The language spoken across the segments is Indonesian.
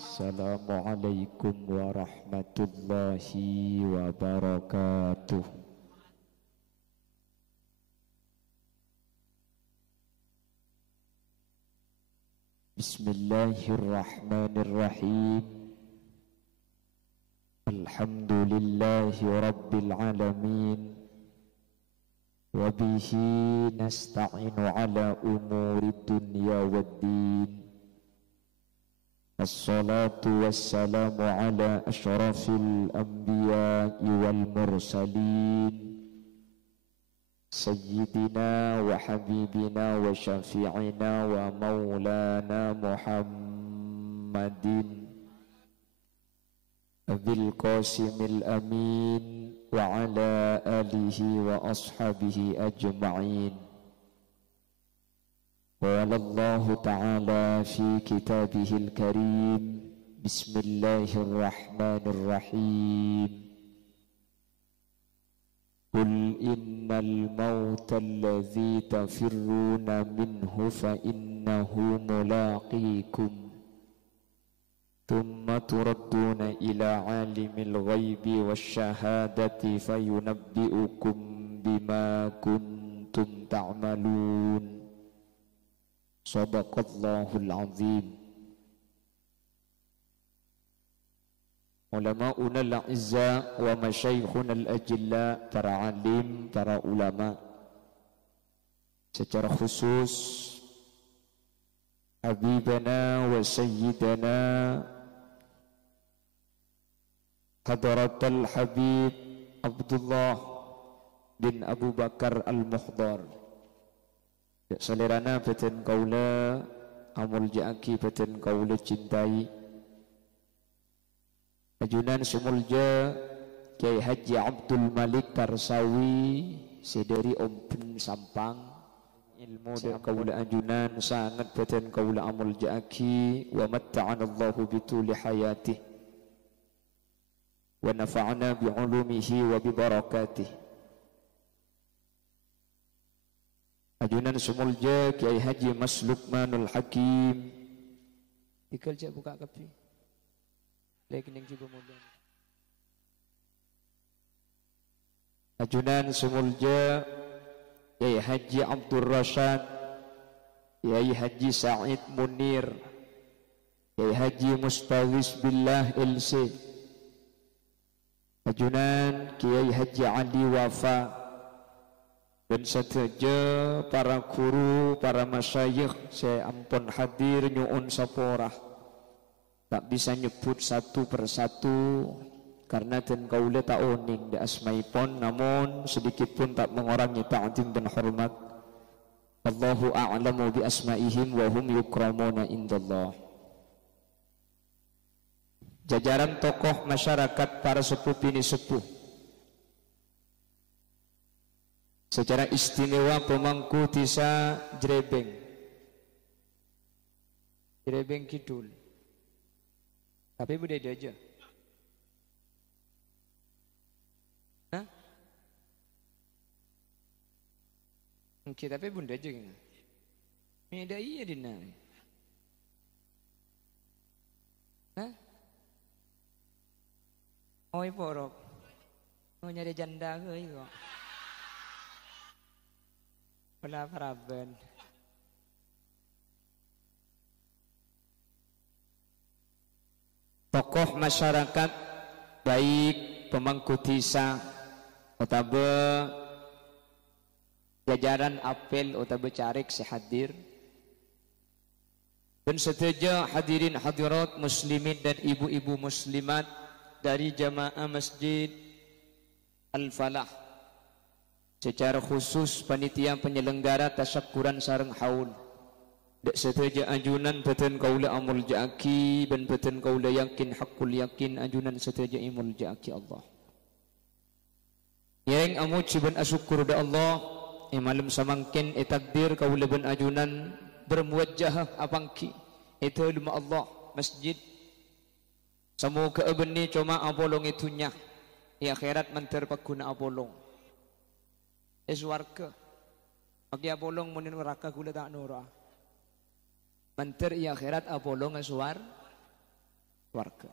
Assalamualaikum warahmatullahi wabarakatuh. Bismillahirrahmanirrahim. Alhamdulillahi rabbil alamin. Wabihi nasta'inu ala umuri dunya waddin. Assalatu wassalamu ala ashrafil anbiya'i wal mursalin Sayyidina wa habibina wa syafi'ina wa maulana Muhammadin Abil Qasimil Amin wa ala alihi wa ashabihi ajma'in. Qala Allah Ta'ala fi kitabihil karim. Bismillahirrahmanirrahim. Qul innal mauta alladhi tafirruna minhu fa innahu mulaqikum thumma turadduna ila alimil ghaibi wasyahadati fayunabbi'ukum bima kuntum ta'malun. Sadaqallahul azim. Ulama'una al-a'izza wa masyaikhuna al-ajilla, para alim, para ulama, secara khusus habibana wa sayyidana Hadratul Habib Abdullah bin Abu Bakar Al-Muhdar. Ya salerana beten kaula amul ja'aki beten kaula cintai. Ajunan sumulja Kiai Haji Abdul Malik Karsawi sedari Ompun Sampang. Ilmu dan kaula ajunan sangat beten kaula amul ja'aki wa matta'anallahu bituli hayatih wa nafa'ana bi'ulumihi wa bibarakatih. Ajunan sumulja Kiai Haji Mas Luqmanul Hakim. Ikal cak buka kapi. Lagi yang juga mudah. Ajunan sumulja Kiai Haji Abdul Rashad, Kiai Haji Sa'id Munir, Kiai Haji Mustawis Billah LC. Ajunan Kiai Haji Ali Wafa. Dan saja para guru, para masyayikh, saya ampun hadir nyu'un saporah. Tak bisa nyebut satu persatu karena dan kaula tak oning da asmaipun, namun sedikit pun tak mengurangi ta'zim dan hormat. Allahu a'lamu bi asmaihim wa hum yukramuna indallah. Jajaran tokoh masyarakat, para sepuh bini sepuh, secara istimewa pemangku desa Jrebeng, Jrebeng Kidul. Tapi budaya aja. Hah? Oke, tapi bunda aja gini. Beda iya dina. Hah? Oi porok. Mau nyari janda ke kok. Pernah paraben. Tokoh masyarakat baik pemangku desa utabe jajaran apel utabe carik sehadir dan setuju hadirin hadirat muslimin dan ibu-ibu muslimat dari jamaah Masjid Al-Falah. Secara khusus panitia penyelenggara tasyakuran sareng haul. Dak setuju ajunan beten kaula amul ja'aki dan beten kaula yakin hakul yakin ajunan setuju imul ja'aki Allah. Yang amu ciban asyukur da Allah malam samangkin takdir kaula ben ajunan bermuwajjah apangki itu ilmu Allah masjid semoga abeni cuma abolong itunya ya akhirat menterpakuna abolong warga bagi abolong munin neraka gula tak nura menter iya akhirat abolong warga.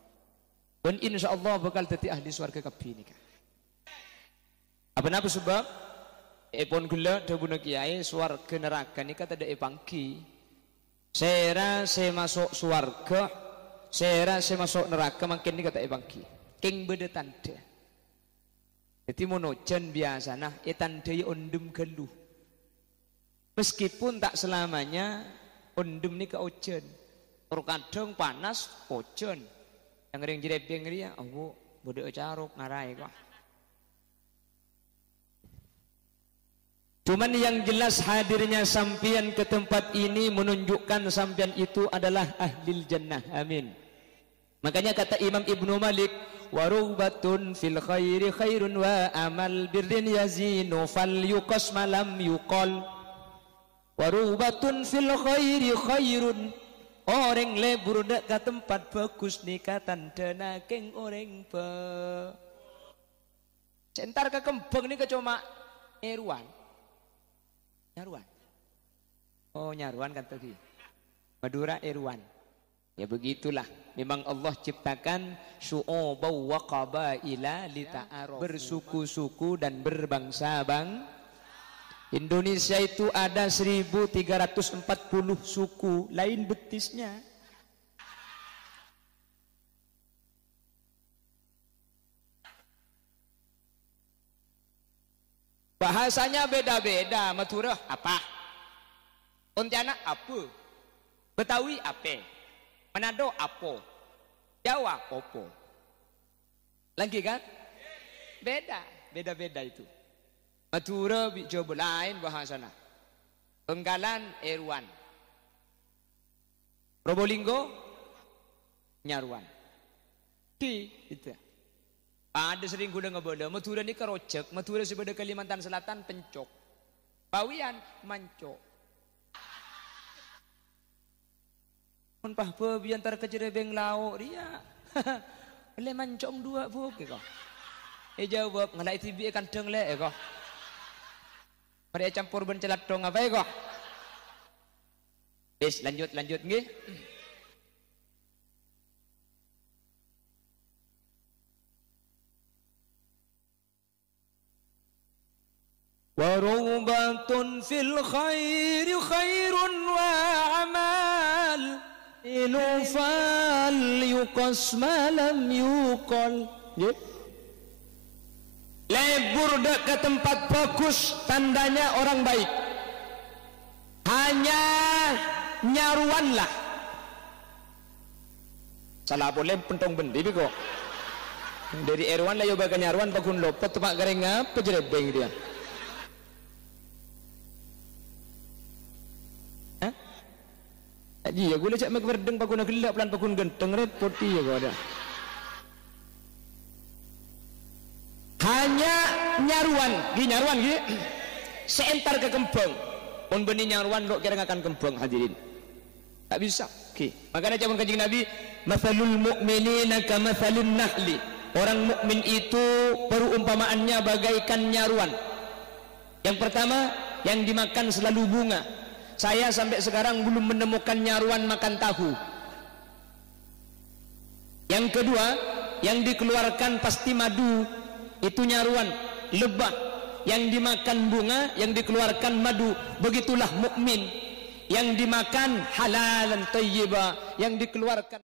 Dan insya Allah bakal jadi ahli swarga kabeh nikah. Apa napa sebab? Epon gula dabuna kiai swarga neraka nikah tidak epangki. Sera saya masuk swarga, sera saya masuk neraka makin nikah tak epangki. King beda tanda. Jadi monojen biasa nah tanda ondum geluh. Meskipun tak selamanya ondum ni ke ojen. Terkadang panas ojen. Yang ring jerebeng dia, oh bodoh caruk ngarai kok. Cuman yang jelas hadirnya sampian ke tempat ini menunjukkan sampian itu adalah ahlil jannah. Amin. Makanya kata Imam Ibnu Malik, warubatun fil khairi khairun wa amal birrin yazinu fal yuqas malam yuqal. Warubatun fil khairi khairun, orang lebur dak ke tempat bagus nikah tanda keng orang pe. Centar ke kembang ni ke cuma Erwan. Nyaruan. Oh nyaruan kan tadi. Madura Erwan. Ya begitulah. Memang Allah ciptakan syu'ubau wa qabaila lita'aruf. Bersuku-suku dan berbangsa-bang. Indonesia itu ada 1340 suku, lain betisnya. Bahasanya beda-beda. Madura apa? Pontianak apa? Betawi apa? Manado apa? Jawa apa? Lagi kan? Beda, beda-beda itu. Madura coba lain bahasana. Benggalan Erwan. Probolinggo Nyaruan. Itu. Ada sering gula ngeboda. Madura ni kerocek. Madura sebelah Kalimantan Selatan pencok. Bawian mancok. Pun pahpa biantar kejerebeng lauk dia. Boleh mancok dua buk kok. Jawab ngalai tibi kandeng le kok. Mereka campur bencelat dong apa ya kok? Bis lanjut nggih. Warubatun fil khairi khairun wa amal ilufal yuqas malam yuqal. Lebur dek ke tempat bagus tandanya orang baik. Hanya nyaruan lah. Salah boleh pentong bendi kok. Dari Erwan lah yoga nyaruan bakun lopot tempat garing apa jerebeng dia. Haji ya gue lecak mek berdeng bakun gelap pelan bakun genteng repot dia kok ada. Hanya nyaruan gini seentar ke kembang pun benih nyaruan lo kira akan kembang hadirin tak bisa makanya zaman kanjeng Nabi mathalul mu'minina kamathalun nahli, orang mukmin itu perumpamaannya bagaikan nyaruan. Yang pertama yang dimakan selalu bunga. Saya sampai sekarang belum menemukan nyaruan makan tahu. Yang kedua yang dikeluarkan pasti madu, itu nyaruan. Lebah yang dimakan bunga, yang dikeluarkan madu. Begitulah mukmin, yang dimakan halalan thayyibah, yang dikeluarkan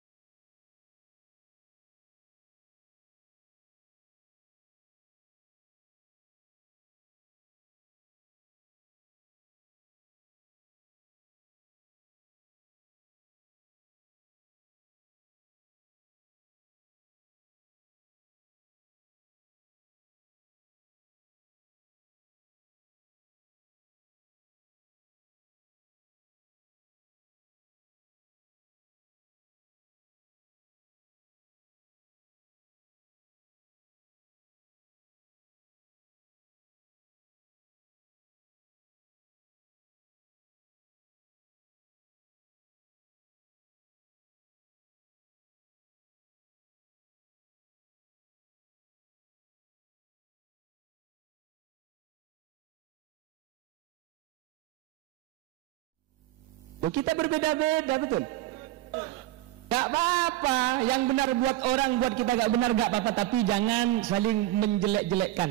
kita berbeda-beda betul. Gak apa-apa, yang benar buat orang, buat kita gak benar gak apa-apa, tapi jangan saling menjelek-jelekkan.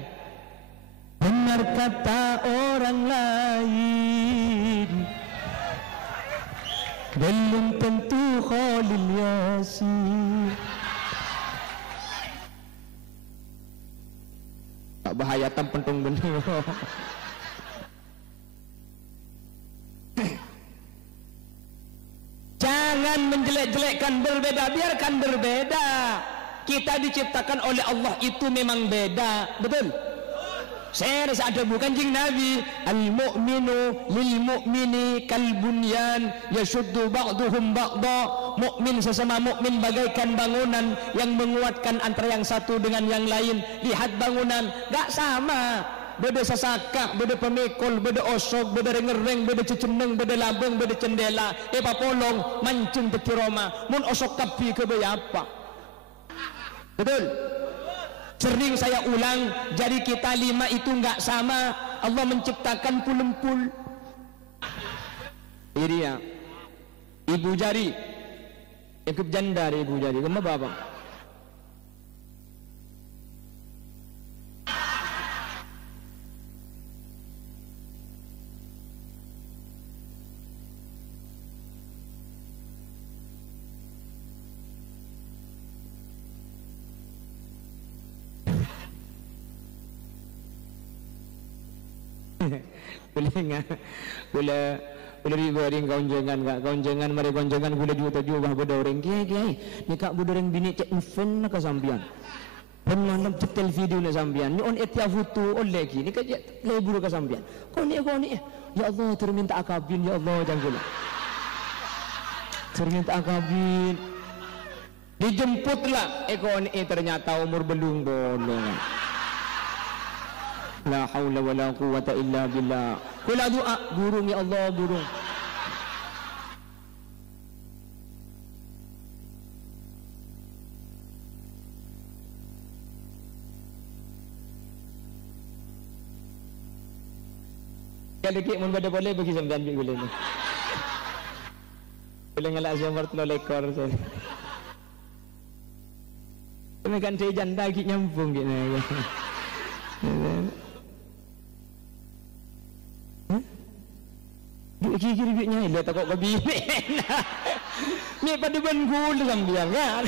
Benar kata orang lain, belum tentu Khalil Yasin. Gak bahaya pentung bener. Jangan menjelek-jelekkan, berbeda, biarkan berbeda. Kita diciptakan oleh Allah itu memang beda, betul? Saya rasa ada bukan jing Nabi, al-mu'minu lil-mu'mini kal-bunyan yashuddu ba'duhum ba'da. Mukmin sesama mukmin bagaikan bangunan yang menguatkan antara yang satu dengan yang lain. Lihat bangunan, gak sama. Beda sasaka, beda pemikul, beda osok, beda rengereng, beda ceceneng, beda labeng, beda cendela. Papolong mancung teki Roma. Mun osok kapi ke apa? Betul? Sering saya ulang, jari kita 5 itu nggak sama. Allah menciptakan pulempul. Ini ya, ibu jari, ikut janda ibu jari. Kenapa bapak? Boleh ribaring kaunjangan mari kaunjangan gula juta juga bodoreng kiai ni kak bodoreng bini cek phone nak sambian pernah cetel video nak sambian ni on etia foto on lagi ni kak lebur ka sambian kau ni ya Allah terminta akabin ya Allah jangan terminta akabin dijemputlah kau ni ternyata umur belum bolong. La haula wala quwata illa billah. Kula doa burung ya Allah burung. Kalau dikit mun pada boleh bagi sampean bik boleh ni. Boleh ngalak siamar 3 ekor saya. Ini kan saya janda lagi nyambung gitu. Kiri duitnya lihat takut ke bini ni pada bengkul sambian kan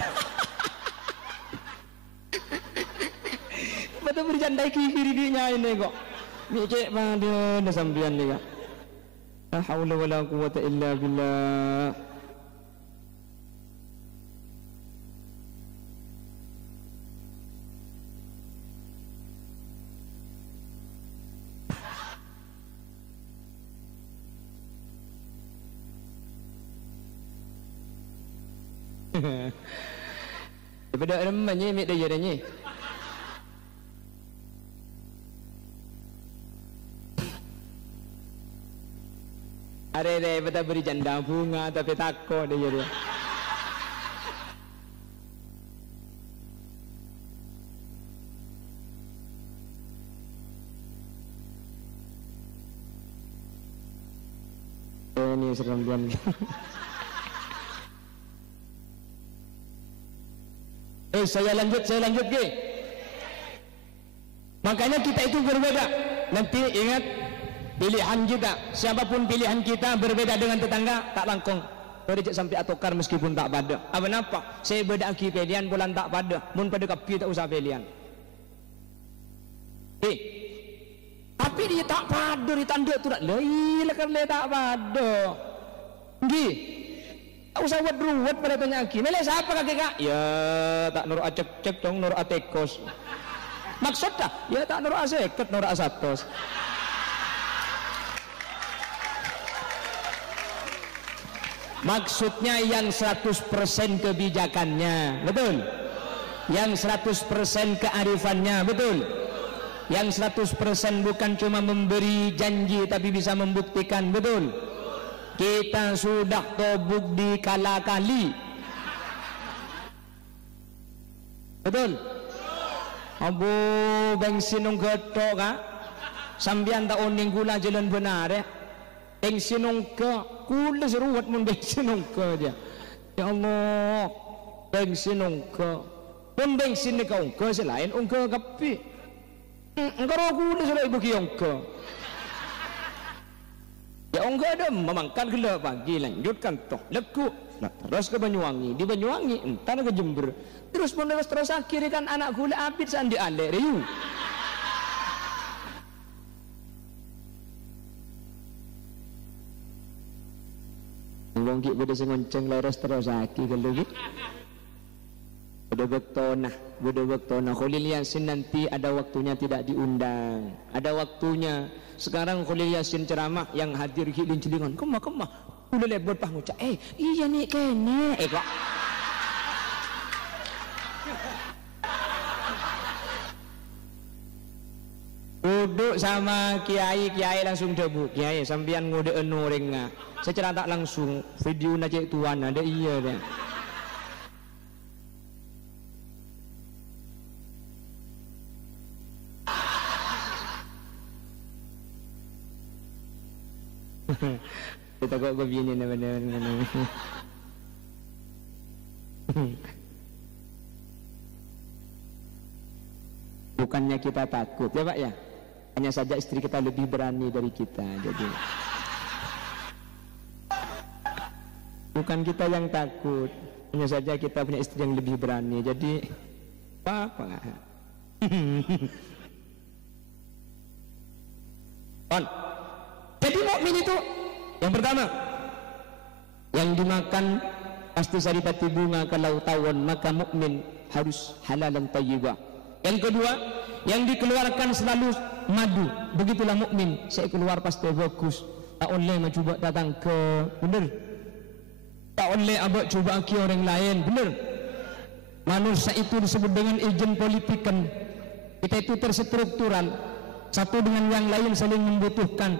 pada berjandai kiri duitnya ini kok ni cek pada sambian ni kak la haula wala quwata illa billah. Daripada remanya ambil dia jadinya. Are betul beri janda bunga tapi takut dia jadi. Ini serembuan. Saya lanjut ke. Makanya kita itu berbeda. Nanti ingat pilihan kita, siapapun pilihan kita berbeda dengan tetangga tak langkong. Rejek sampai atokar meskipun tak pada. Apa? Saya beda aki pilihan bulan tak pada. Mun pada kapi tak usah pilihan. Tapi dia tak pada ditanda tu tak. Lah kan dia tak pada. Nggih. Tak usah ruwet pada tanya aki. Mele siapa kaki kak? Ya tak nur acek dong nur atekos. Maksud dah? Ya tak nur aseket nur asatos. Maksudnya yang 100% kebijakannya, betul? Yang 100% kearifannya, betul? Yang 100% bukan cuma memberi janji tapi bisa membuktikan, betul? Kita sudah tobuk di kala-kali, betul? Abu bensin nung getok kak, sambian tak oning gula jalan benar ya. Bensin nung ke, gula seruat mun bensin nung ke dia. Ya Allah, bensin ongko, pun bensin ni kau ongko selain ongko kapi, ongko aku udah selain bagi ongko. Ya ongko ada memangkan gila pagi lanjutkan toh leku, nah terus ke Banyuwangi, di Banyuwangi entar ke Jember, terus terus akhirnya kan anak gula abid sandi alek riu. Ngongki pada sengonceng leres terus aki kalau gitu. Udah bektona. Khalil Yasin nanti ada waktunya tidak diundang. Ada waktunya. Sekarang Khalil Yasin ceramah yang hadir giling-gilingan. Kemah. Udah lebot pah ngucap. Iya nih kene. Kok. Duduk sama kiai langsung debu. Kiai sambian ngode enorengnya. Secara tak langsung video na cek tuan ada iya deh. Kita kok begini benar. Bukannya kita takut ya Pak ya, hanya saja istri kita lebih berani dari kita. Jadi bukan kita yang takut, hanya saja kita punya istri yang lebih berani. Jadi apa? Jadi mukmin itu yang pertama, yang dimakan pasti saripati bunga kalau tawon, maka mukmin harus halalan thayyibah. Yang kedua, yang dikeluarkan selalu madu, begitulah mukmin. Saya keluar pasti bagus. Tak boleh mencoba datang ke benar. Tak boleh abang coba aki orang lain, benar. Manusia itu disebut dengan agent politikan. Kita itu terstruktural, satu dengan yang lain saling membutuhkan.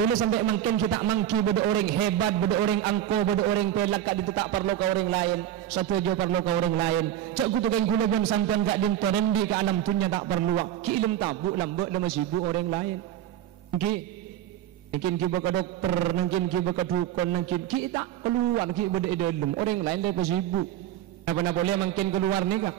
Boleh sampai makin kita mangki beda orang hebat, beda orang angko, beda orang pelak kak itu tak perlu ke orang lain. Satu aja perlu ke orang lain. Cak kutu kan gula pun sampean kak dinto rendi ke alam tunya tak perlu. Ki ilmu tabuk lambak lama sibuk orang lain. Mungkin kita ke dokter, mungkin kita ke dukun, mungkin kita keluar, kita beda dalam orang lain daripada sibuk. Apa boleh makin keluar ni kak?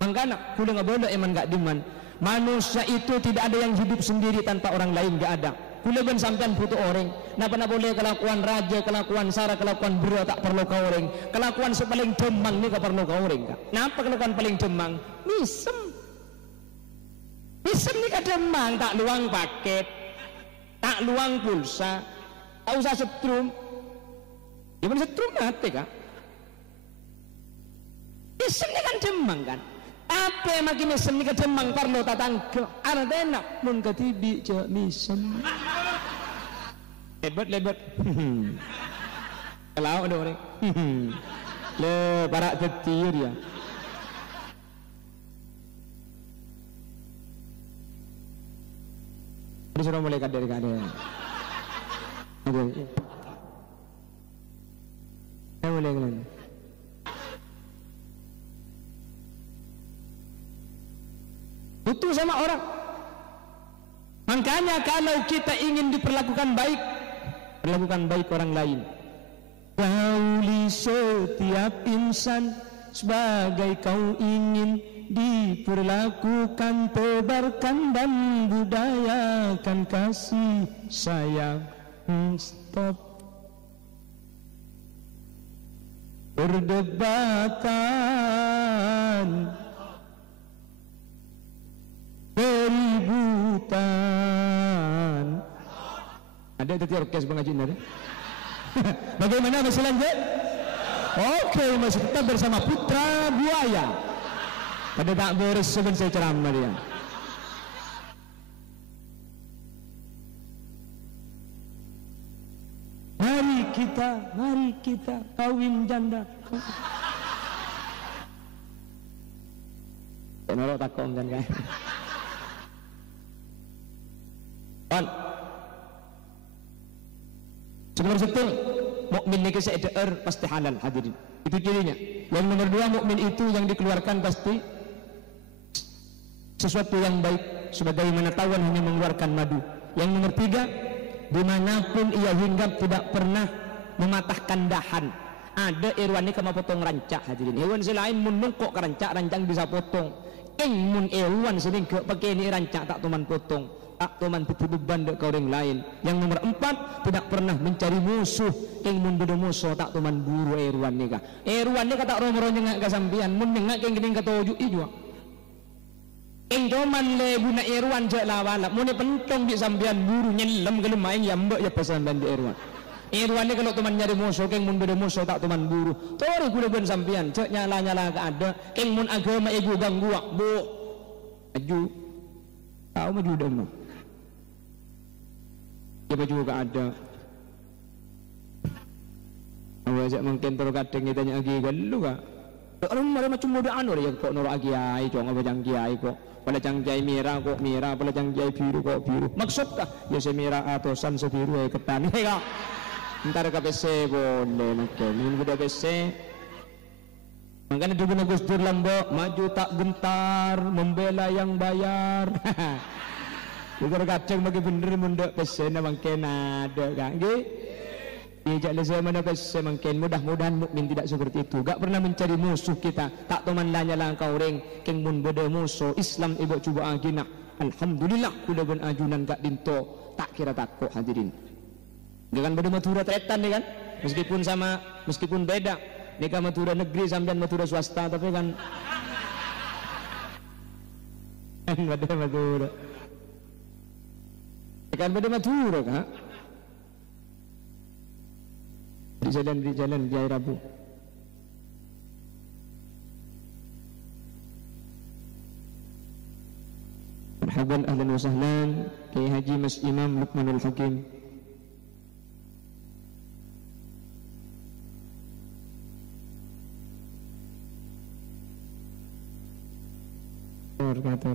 Mangkana, kuda nggak boleh eman gak diman. Manusia itu tidak ada yang hidup sendiri tanpa orang lain, gak ada. Kuda ben sampean butuh orang. Napa boleh kelakuan raja, kelakuan sara, kelakuan bro tak perlu kau orang. Kelakuan sepaling demang ni gak perlu kau orang kak. Napa kelakuan paling demang? Misem ni kak demang, tak luang paket. Tak luang pulsa, tak usah setrum. Gimana setrum mati kak? Isem ni kan demang kan? Apa yang makin isem ni kan demang perlu tatang ke anak enak mun ketibi cak misem. Lebat. Kalau ada orang, le parak tetir ya. Disuruh mulai kader. Oke. Saya mulai kalian. Butuh sama orang. Makanya kalau kita ingin diperlakukan baik, perlakukan baik orang lain. Gauli setiap insan sebagai kau ingin diperlakukan, tebarkan dan budayakan kasih sayang. Stop perdebatan, keributan. Ada tadi orkes pengajian ada. Bagaimana selanjutnya? Oke, masih tetap bersama Putra Buaya. Pada tak beres sebelum saya ceramah dia. Mari kita kawin janda. Kenapa takon kan kan? Sebelum itu mukmin ni kisah pasti halal hadirin. Itu cirinya. Yang nomor dua, mukmin itu yang dikeluarkan pasti sesuatu yang baik, sebagaimana tawon hanya mengeluarkan madu. Yang nomor tiga, dimanapun ia hinggap tidak pernah mematahkan dahan. ada Irwan ni kama potong rancak hadirin. Hewan selain mun nungkok ke rancak bisa potong. Mun Irwan sering ke pakai ni rancak tak tuman potong, tak tuman peti beban dek orang lain. Yang nomor 4, tidak pernah mencari musuh. Mun beda musuh tak tuman buru Irwan ni kah. Irwan ni kata romoro nyengak ke sampian, mun nyengak keng ketoju ijua. Cuman le guna Irwan je lawala, mun pentong di sampian buru nyelam ke lemah yang mbak ya pesan dan di Irwan. Irwan ni kalau teman nyari musuh, keng mun beda musuh tak teman buru. Tori gula ben sampian, cek nyala ke ada. Keng mun agama ibu ganggu bu, maju, tahu maju dah mah. Dia maju ke ada. Awak cek mungkin terus kadang kita tanya lagi galu kah? Orang mana macam muda anu ya kok norak kiai, cong apa jang kiai kok. Pada jang kiai merah kok merah, pada jang kiai biru kok biru. Maksudkah ya semera atau san sebiru ya ketan ya kak. Ntar ke PC boleh makan, ini udah PC. Makanya dulu Gus Dur Lombok maju tak gentar, membela yang bayar. Bukan kacang bagi bener munduk PC na makin ada kan? Ijak lezat mana PC makin mudah-mudahan mukmin tidak seperti itu. Gak pernah mencari musuh kita. Tak teman lanya langkau ring, keng mun beda musuh Islam ibu cuba agina. Alhamdulillah kuda ben ajunan gak dinto, tak kira takut hadirin. Dengan beda Madura tretan ni kan, meskipun beda, ni kan Madura negeri sampai Madura swasta, tapi kan beda Madura, kan beda Madura kan, di jalan Jaya Rabu. Marhaban ahlan wa sahlan, Kiai Haji Mas Imam Luqmanul Hakim. Kata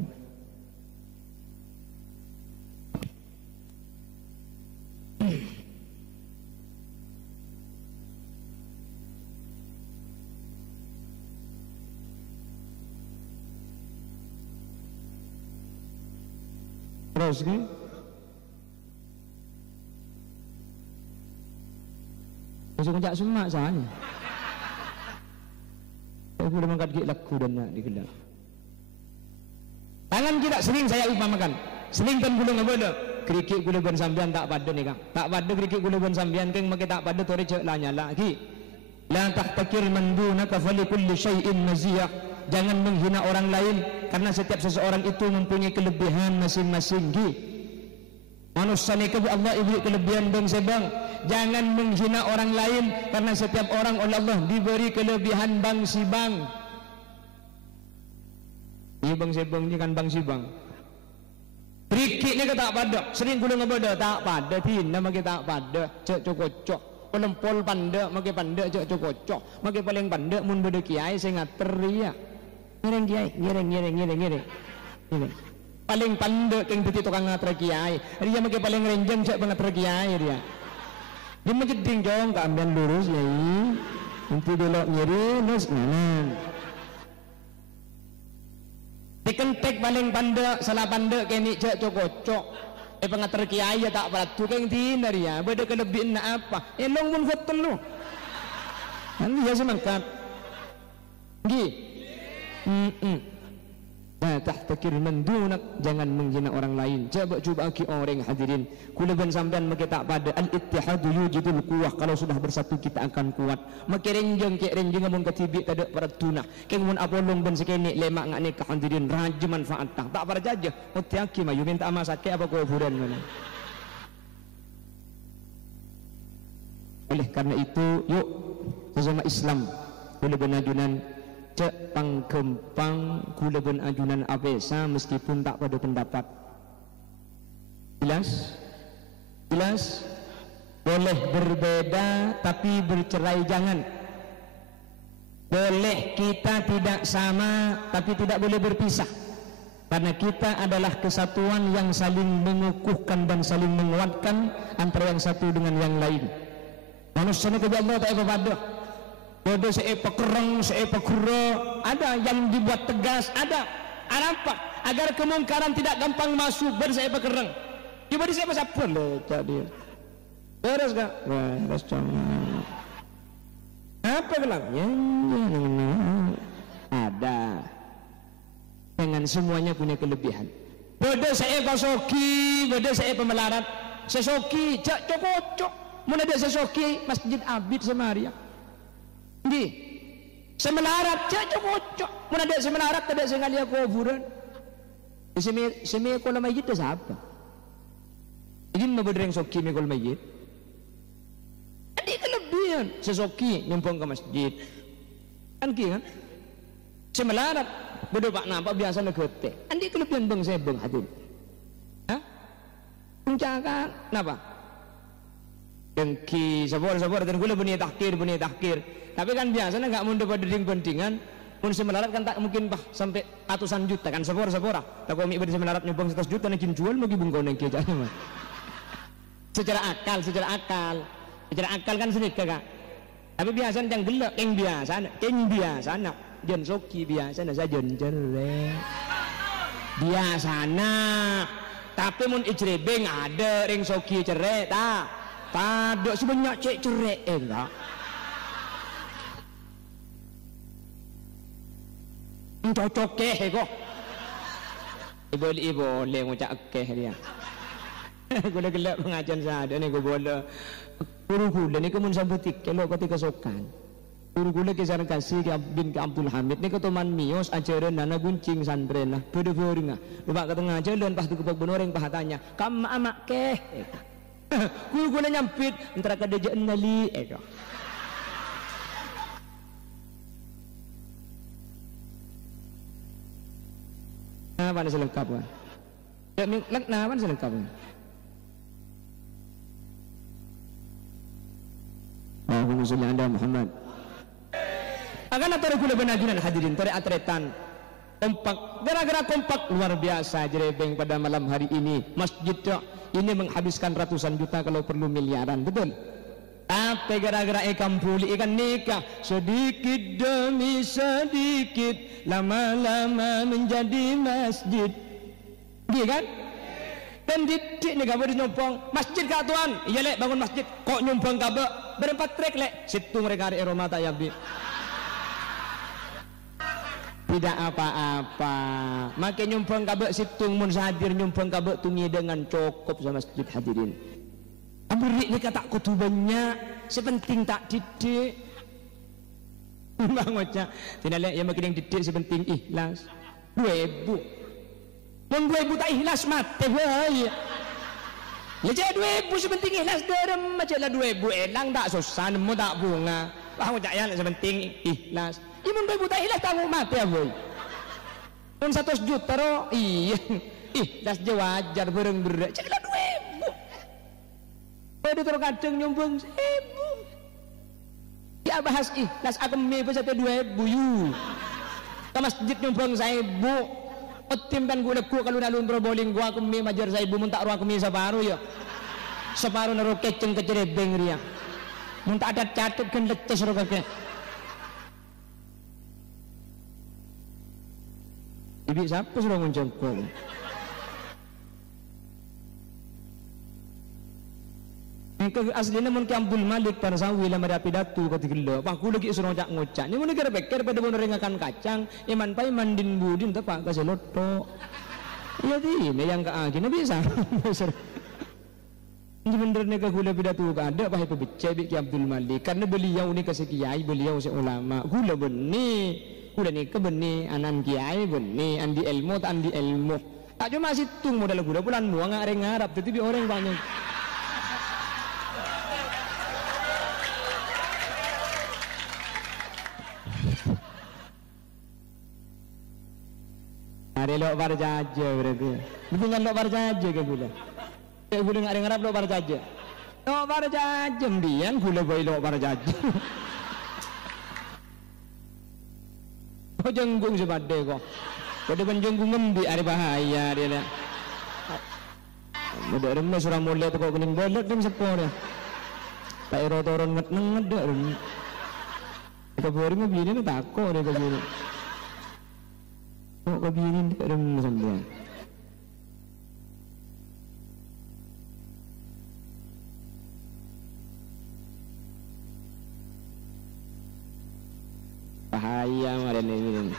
terus kan masuk ngejak semak soalnya saya boleh mengkat gik laku dan nak digelar. Tangan kita sering saya upamakan, sering kan gula ngabada, kerikik gula ban sambian tak pada ni kang, tak pada kerikik gula ban sambian keng makai tak pada tori cek lah nyala lagi. La tahtakir man dunaka fali kulli syai'in maziyah. Jangan menghina orang lain karena setiap seseorang itu mempunyai kelebihan masing-masing. Manusia ni kebi Allah ibri kelebihan bang sebang. Jangan menghina orang lain karena setiap orang oleh Allah diberi kelebihan bang si bang. Ini bang sebang ni kan bang si bang. Rikik ni ke tak pada, sering gula ngabada tak pada, tina maki tak pada, cek cokocok. Pelempol panda, maki panda cek cokocok. Maki paling panda mun beda kiai saya ngater dia. Ngereng kiai, ngereng. Paling panda keng piti tukang ngater kiai. Dia maki paling renjeng cek pengater kiai dia. Dia maki ding-jong keambian lurus yai. Nanti belok nyeri, nus nanan. Dikentek paling panda, salah panda keni cek cokocok. Pengatar kiai ya tak peratu keng tinar ya. Beda kelebihan nak apa? Long mun hotel lu. Nanti ya semangkat. Gi. La tahtakir man dunak, jangan menghina orang lain. Coba ki orang hadirin. Kulaban sampean maki tak pada al-ittihadu yujidul quwwah. Kalau sudah bersatu kita akan kuat. Maki renjeng amun ketibi tadak paratuna. Keng mun apolong ben sekene lemak ngak nikah hadirin raja manfaat tak pada jaja. Mutiaki mayu minta amasake apa kuburan mana. Oleh karena itu yuk sesama Islam kulaban ajunan cek pangkempang kulaban ajunan abesa meskipun tak pada pendapat. Jelas boleh berbeda tapi bercerai jangan. Boleh kita tidak sama tapi tidak boleh berpisah, karena kita adalah kesatuan yang saling mengukuhkan dan saling menguatkan antara yang satu dengan yang lain. Manusia ni kepada Allah tak apa pada bodoh seepa kerang, seepa kura, ada yang dibuat tegas, ada apa? Agar kemungkaran tidak gampang masuk berseepa kerang. Coba di siapa siapa lo tadi? Beres gak? Beres cuma. Apa kelam? Ya, ada. Dengan semuanya punya kelebihan. Beda saya kasoki, beda saya pemelarat. Sesoki, cak cocok. Mana ada sesoki masjid Abid Semaria. Di semelarat, cak cocok. Mana ada semelarat, ada sengalia kuburan. Semi kolam mayit itu siapa? Ingin memberdeng soki mikul mayit. Ada kelebihan. Sesoki nyumbang ke masjid. Kan kan? Semelarat. Bodoh pak nampak biasa negote. Andi kelebihan bang saya bang hati. Hah? Puncakan, kenapa? Dengki, sabar dan gula bunyi tahkir. Tapi kan biasanya nggak mau dapat bandingan. Mun semelarat kan tak mungkin bah sampai ratusan juta kan sabar. Tak komik ber semelarat nyumbang 100 juta nang jual mau gibung kau nang kieu mah. Secara akal kan sedikit kakak. Tapi biasanya yang gelak, yang biasa nak. Jen soki biasa na saja cerek biasana tapi mun ijrebeng ada ring soki cerek tak pada sebanyak cek cerek enggak cocok keh kok ibu boleh ngucap keh dia gula gelap pengajian sada nih gue boleh gula nih kemun sambutik kalau ketika sokan guru-guru kisah kasih bin ke Abdul Hamid ni ketuman mios ajaran nana guncing santren lah beda-beda lupa ke tengah jalan pas dikebak benoreng pahatanya kam amak keh guru-guru nyampit antara kadejaan nali apa nih selengkap kan apa nih selengkap kan Allahumma sholli ala Muhammad. Akan atau gula benajunan hadirin tore atretan kompak gara-gara kompak luar biasa jerebeng pada malam hari ini masjid ini menghabiskan ratusan juta kalau perlu miliaran betul tapi gara-gara ikan puli ikan nikah sedikit demi sedikit lama-lama menjadi masjid iya kan dan didik nih kabar nyumpang masjid kak tuan iya lek bangun masjid kok nyumpang kabar berempat trek lek situ mereka ada eromata ya bi tidak apa-apa makin nyumpang kabek situng mun hadir nyumpang kabek tungi dengan cukup sama masjid hadirin amri ni kata kutubannya sepenting tak didik bang oca tidak lihat yang makin yang didik sepenting ikhlas 2000 mun 2000 tak ikhlas mati wahai leceh 2000 sepenting ikhlas derem macam lah 2000 elang tak susah nemu tak bunga bang oca yang sepenting ikhlas imun bayi buta ikhlas tamu mati ya boy pun 100 juta roh iya das wajar bereng-bereng ceklah 2000 pada terkadang nyumbang 1000 ya bahas ikhlas aku mimpi sampai 2000 yu ke masjid nyumbang 1000 otim kan gue leku kalau nalun bowling gua aku mimpi majar 1000 muntak ruang aku mimpi separuh ya separuh naruh keceng kecerebeng ria muntak ada catut kan leces roh kakek ibi siapa sudah menjengkol aslinya mun ki Abdul Malik pada sawi lama ada pidato ketika pak aku lagi suruh ngocak ini mun kira beker pada mun rengakan kacang iman pai mandin budin tepak kasih loto ya ini yang keagina bisa ini bener nih gula pidato ada apa itu becebik ki Abdul Malik karena beliau ini kasih kiai beliau seulama gula benih udah nih kebeni anan kiai beni andi ilmu tak cuma situng modal gula bulan buang ngareng ngarap tapi orang banyak hari lo barjaja berarti bukan lo barjaja ke gula ngareng ngarap lo barjaja mbian gula boy lo barjaja kau jenggung sebade kok kau depan jenggung ngembi ada bahaya dia lah mudah remeh surah mulia tu kau kening bolot dan sepor ya tak erot-erot nget-nget dah kita bori mah bini ni takut dia begini kok bini ni tak remeh sampai bahaya maren ini.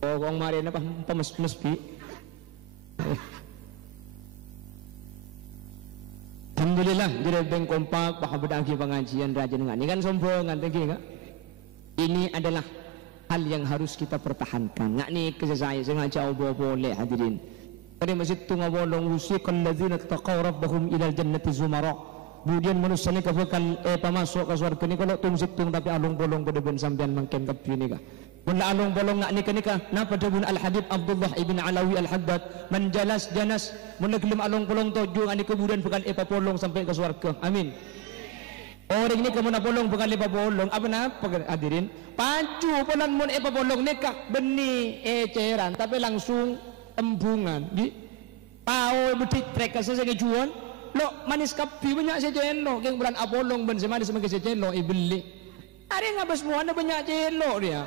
Wong maren apa pemes-mes bi. Alhamdulillah jadi beng kompak pak bedagi pengajian rajin ngani kan sombongan tinggi enggak. Ini adalah hal yang harus kita pertahankan. Ngak ni kesesaya sengaja boleh hadirin. Pada masjid tu ngabolong usiqal ladzina taqaw rabbahum ilal jannati zumara. Kemudian manusia ni kafakal masuk ke surga ni kalau tung situng tapi alung bolong pada ben sampean mangken kapi ni kah. Mun alung bolong ngak nikah napa dabun al Habib Abdullah ibn Alawi al Haddad man janas mun gelem alung bolong tojo ngani kemudian bukan polong sampai ke surga. Amin. Orang ini kamu nak bolong bukan lepa bolong apa napa hadirin pacu polan mun bolong nikah beni eceran tapi langsung embungan di pau betik trek sesenge juon lo manis kapi banyak sejelo keng bulan abolong ben semanis sebagai sejelo ibeli ada ngabas semua ada banyak jelo dia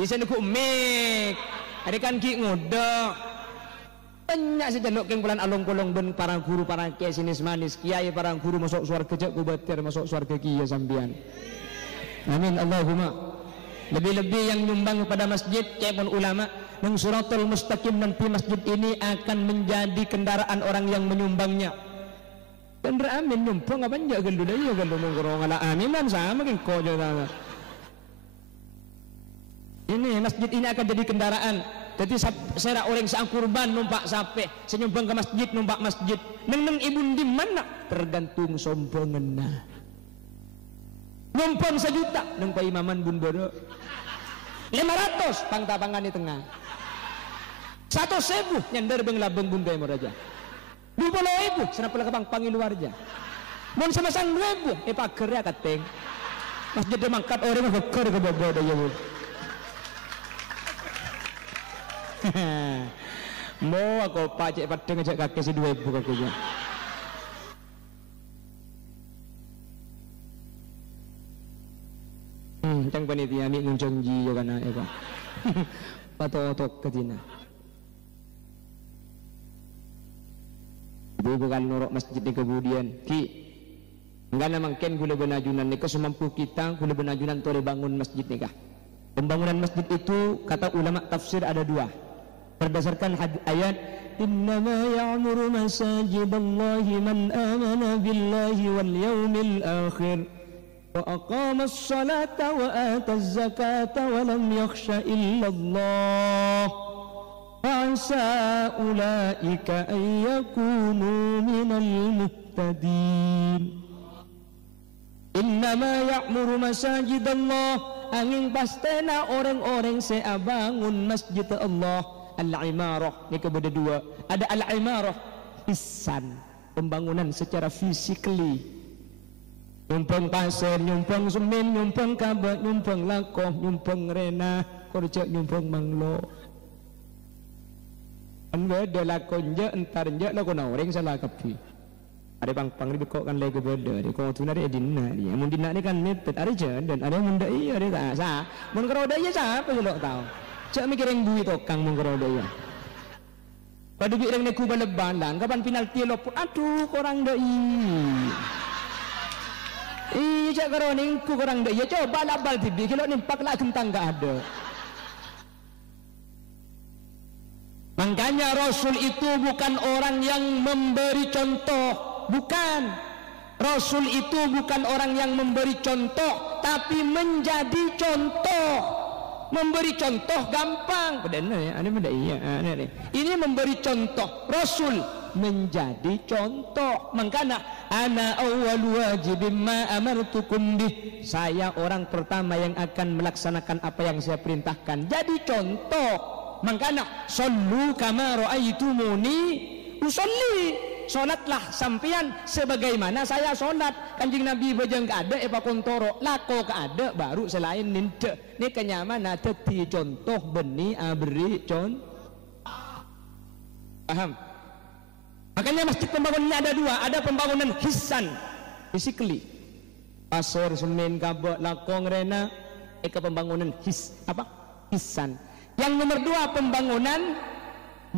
bisa nuku mek ada kan ki ngodak banyak sejelo keng bulan along-kolong ben para guru para kiai sinis manis kiai para guru masuk surga cek kubatir masuk surga kiai sambian amin Allahumma lebih-lebih yang nyumbang kepada masjid cepon ulama yang suratul mustaqim nanti masjid ini akan menjadi kendaraan orang yang menyumbangnya kendaraan menyumbang apa enggak gelu dah ya gelu mengkorong ala aminan sama kan kau jangan ini masjid ini akan jadi kendaraan jadi saya orang sang kurban numpak sape senyumbang ke masjid numpak masjid neng ibu di mana tergantung sombongan numpang 1 juta neng Pak Imaman bun bodoh 500 pangtapangan di tengah 100.000 nyender beng labeng bunda yang raja 20.000 senapa lekabang panggil luar aja mau sama 100.000 pagernya kateng masjid dia mangkat orang beker ke bobo ya bu mau aku pacek padeng ajak kaki si 2.000 kakinya cang panitia ni nguncang ji ya kana ya kan patok ketina ibu bukan norok masjid ni kemudian ki enggak namang ken gula benajunan ni semampu kita gula benajunan tore bangun masjid ni kah pembangunan masjid itu kata ulama tafsir ada 2 berdasarkan ayat innama ya'muru masajidallahi man amana billahi wal yawmil akhir وأقام الصلاة وآتى الزكاة ولم يخش إلا الله فعسى أولئك أن يكونوا من المهتدين إنما يعمر مساجد الله angin pastena orang-orang saya bangun masjid Allah al-imarah ini kepada 2 ada al-imarah hissan pembangunan secara physically nyumpang pasir, nyumpang semen, nyumpang kabak, nyumpang lakoh, nyumpang rena, korjak nyumpang manglo. Anda ada lakon je, entar je lakon orang salah kapi. Ada pang lebih kok kan lagi beda. Ada kau tu nari dina dia. Mun dina ni kan mepet ada je dan ada mun dai ada tak sah. Mun keroda ya siapa je lok tahu. Cak mikir yang duit tokang mun keroda ya. Pada duit yang neku baleban kapan penalti loput aduh korang dai. Iya keroning ku kurang deh ya coba labal tibi kalau nimpak lah kentang gak ada makanya Rasul itu bukan orang yang memberi contoh bukan Rasul itu bukan orang yang memberi contoh tapi menjadi contoh memberi contoh gampang benar ya ini benda iya ini memberi contoh Rasul menjadi contoh makanya ana awwal wajibin ma amartukum bih saya orang pertama yang akan melaksanakan apa yang saya perintahkan jadi contoh makanya sallu kama raaitumuni usolli solatlah sampean sebagaimana saya solat kanjeng Nabi bejeng kada epa kontoro lako kada baru selain ninte ni kenyamanan teti contoh beni abri contoh paham. Makanya masjid pembangunannya ada 2, ada pembangunan hissan, physically, pasir, semen, kabak, lakong, rena, pembangunan hissan. Yang nomor 2 pembangunan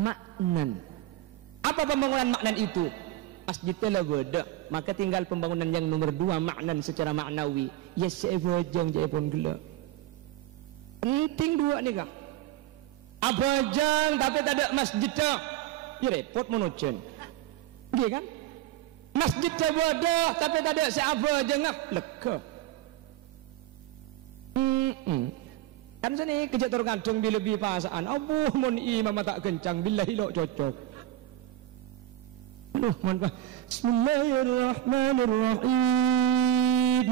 maknan. Apa pembangunan maknan itu? masjidnya lah beda, maka tinggal pembangunan yang nomor 2 maknan secara maknawi. Ya saya bojong saya pun gelak. Penting dua nih kak. Abajang tapi tak ada masjidnya, ya repot menujen. Iya kan? Masjidnya bodoh tapi tak ada si abajang lega. Kan sini kejak tergantung bila lebih pasaan. Abuh mun imam tak kencang billahi lo cocok. Bismillahirrahmanirrahim.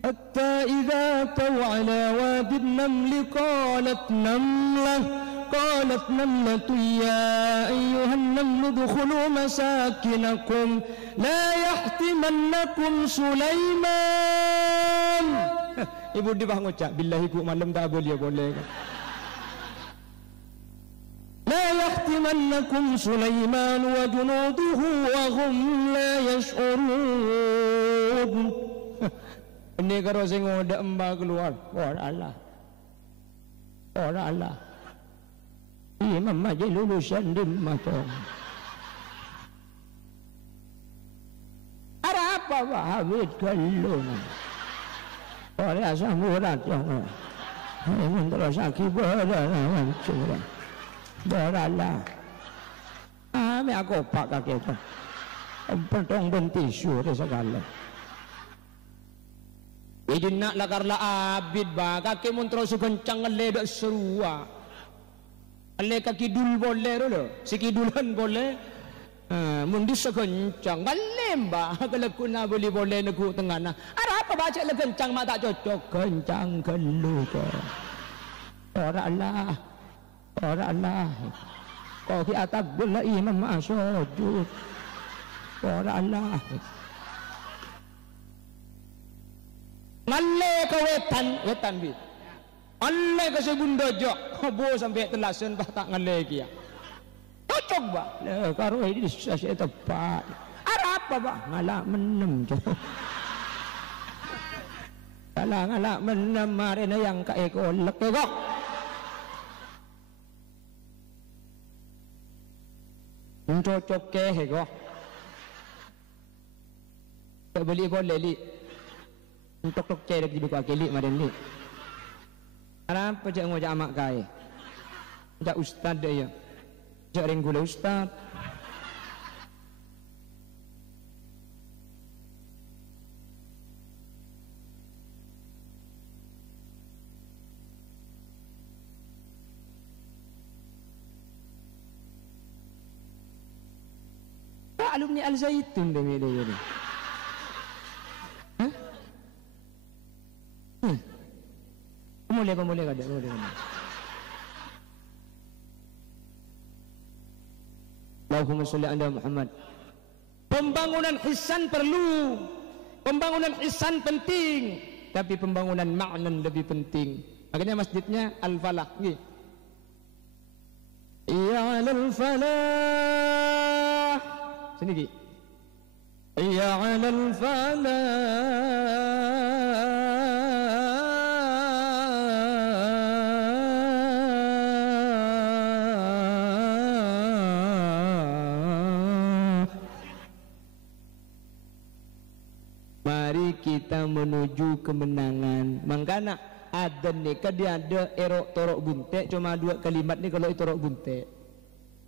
Hatta idza taw ala wadi an-naml qalat namlatu ya ayyuhan naml udkhulu masakinakum la yahtimannakum Sulaiman. Ibu di bawah ngucap billahi ku malam tak boleh kan. La yahtimannakum Sulaiman wa junuduhu wa hum la yash'urun. Ini kalau sing ngoda embah keluar, Allah. Imam aja lulusan di macam. Ada apa Pak Habib kalau oleh asal murat yang ini terus akibat hancur berala kami aku pak kaki itu pentong bentisu di segala ini nak lakarlah abid bah kaki muntro sukencang ngeledek serua ale kaki dul boleh dulu si kidulan boleh mundi sekencang galembah kalau kuna boleh neku tengah nah ada apa baca le kencang mak tak cocok kencang kelu ke orang Allah kau ki atab bila imam sujud orang Allah ngalle ke wetan bit ngalle ke sebunda jok bo sampai telasen bah tak ngalle kia cocok ba le karo ini saya tepat ada apa ba ngalak menem je ngalak menem marina yang ka ekolek kok cocok ke kok tak beli boleh li untuk tok ke dak dibuka keli maden li ada apa je ngojak amak kai jak ustaz dia ya jak renggula ustaz alumni Al-Zaitun dia ni. Hah? Boleh kada? Boleh. Allahumma sholli ala Muhammad. Pembangunan hisan perlu. Pembangunan hisan penting, tapi pembangunan ma'nan lebih penting. Makanya masjidnya Al-Falah nggih. Ya al-falah. Sini Ki. Ya 'alal falah. Mari kita menuju kemenangan. Mangkana adzan ni kan dia ada erok torok buntek cuma 2 kalimat ni kalau itu torok buntek.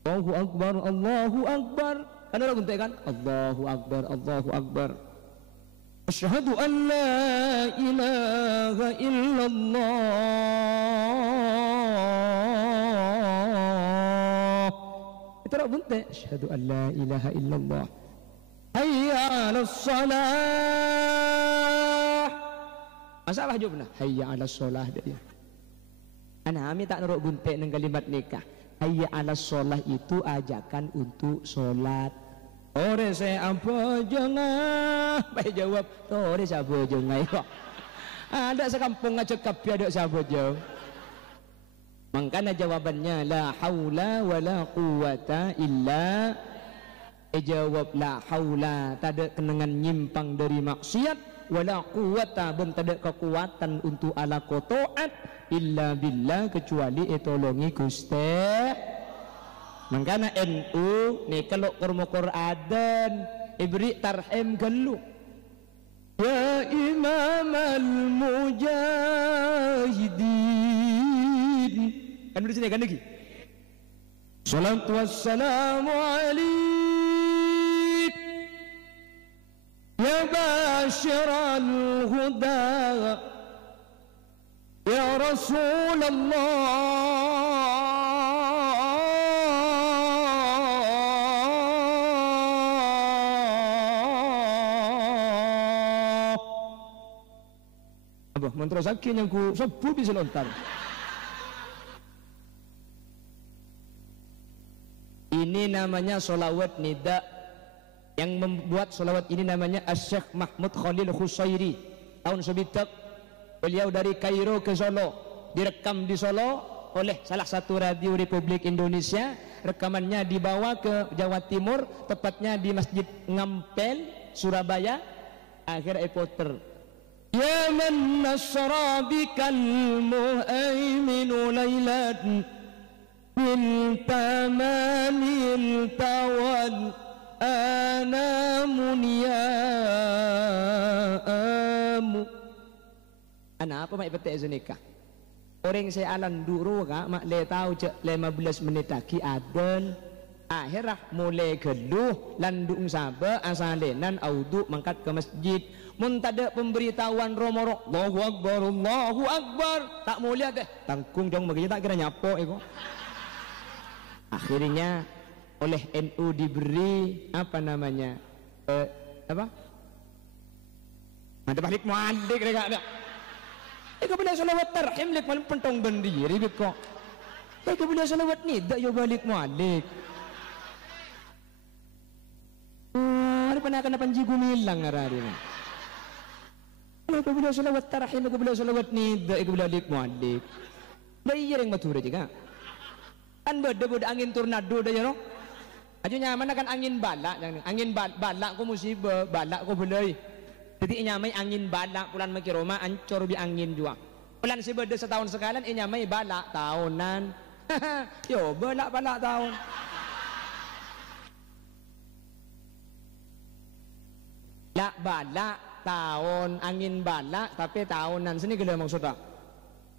Allahu akbar, Allahu akbar. Kan orang buntek kan? Allahu akbar, Allahu akbar. Asyhadu an la ilaha illallah. Itu orang buntek. Asyhadu an la ilaha illallah. Hayya 'alas shalah. Masalah jawabna. Hayya 'alas shalah dia. Ana kami tak nerok buntek nang kalimat nikah. Hayya 'alas shalah itu ajakan untuk sholat. Ore saya apa jangan baik jawab ore siapa jangan kok ada sekampung ngacekap ada siapa jawab makanya jawabannya la haula wala quwata illa jawab la haula tak ada kenangan nyimpang dari maksiat wala quwata ben tak ada kekuatan untuk ala taat illa billah kecuali tolongi Gusti Mangkana NU nih kalau kurma Qur'an ibri tarhim gelu. Ya Imam al-Mujahidin. Kan di sini kan lagi. Salatu wassalamu alaik ya basyiral huda ya Rasulullah. Mantra sakin yang ku sebut bisa lontar. Ini namanya solawat nida. Yang membuat solawat ini namanya Syekh Mahmud Khalil Khusairi. Tahun sebitak beliau dari Kairo ke Solo, direkam di Solo oleh salah satu radio Republik Indonesia. Rekamannya dibawa ke Jawa Timur, tepatnya di Masjid Ngampel, Surabaya. Akhirnya Potter. Ya man nasra bikal muhaiminu laylan bil tamanil tawal anamun ya amu. Ana apa mak petek zenika? Orang saya alan duru ka mak le tahu cek 15 menit lagi adan. Akhirah mulai geluh landung sabar asalenan audu mangkat ke masjid. Mun tada pemberitahuan romoro Allahu Akbar Allahu Akbar tak mulia teh tangkung jong begitu tak kira nyapo eko. Akhirnya oleh NU diberi apa namanya apa ada balik mualik mereka ada boleh salawat tarhim lek paling pentong bendiri kok boleh salawat ni dak yo balik mualik. Hari pernah kena panji gumilang arari ni. Aku bila salawat tarhim, aku bila salawat nida, aku bila lik mualik. Daya yang matur juga. Kan beda angin tornado daya no. Aja nyaman kan angin balak, angin balak ko musibah, balak ko belai. Jadi nyamai angin balak pulan makiroma ancor bi angin juga. Pulan si beda setahun sekalan nyamai balak tahunan. Yo balak tahun. Lak balak tahun angin balak tapi tahunan sini gila maksudnya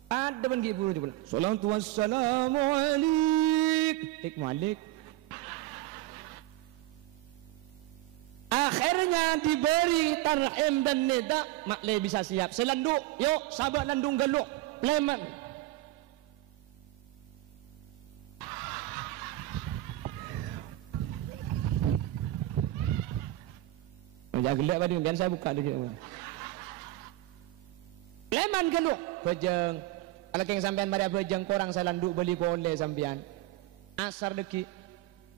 ada pun giburu juga salatu wassalamu alaik tik malik. Akhirnya diberi tarhim dan nida makle bisa siap selanduk yuk sahabat landung geluk pleman jangan gelap pada biar saya buka dulu. Leman geluk bejeng. Kalau keng sampean mari bejeng korang salanduk beli boleh sampean. Asar deki.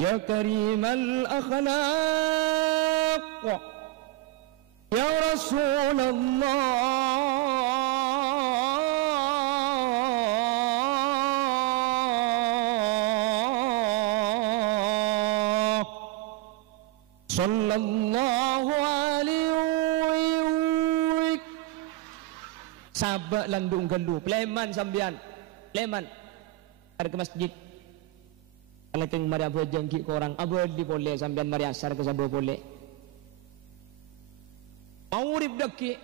Ya karimal akhlaq. Ya Rasulullah. Sallallahu alaihi sabak landung gelu pleman sambian pleman ada ke masjid kalau keng mari apa jengki ke orang abadi boleh sambian mari asar ke sabo boleh mau urip deki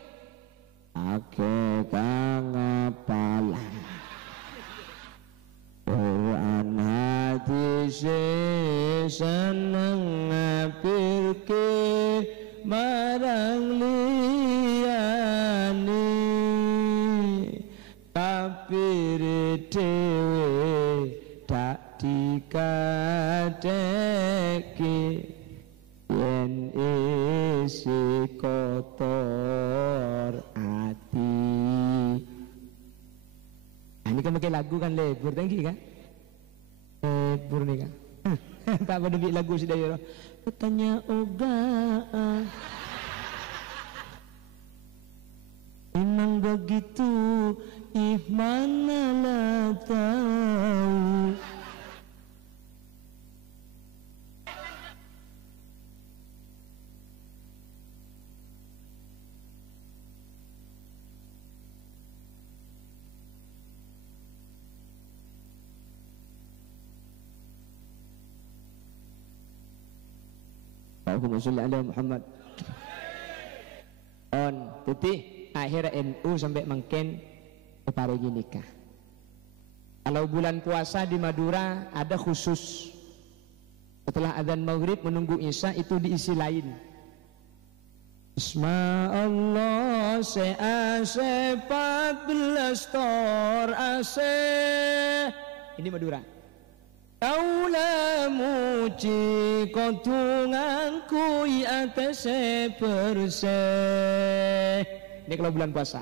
ake kang apalan Quran hadis seneng ngapirke marang liyane kapir dhewe tak dikadeke yen isi kotor ati. Ini kan pakai lagu kan lebur tinggi kan lebur nih kan tak pada bikin lagu si daya katanya oga memang begitu mana lah tahu. Allahumma sholli ala Muhammad. On putih akhir NU sampai mungkin keparigi nikah. Kalau bulan puasa di Madura ada khusus, setelah adzan maghrib menunggu isya itu diisi lain. Isma Allah se ase 14 tor ase. Ini Madura. Kaula muji kontunganku atase perse. Ini kalau bulan puasa.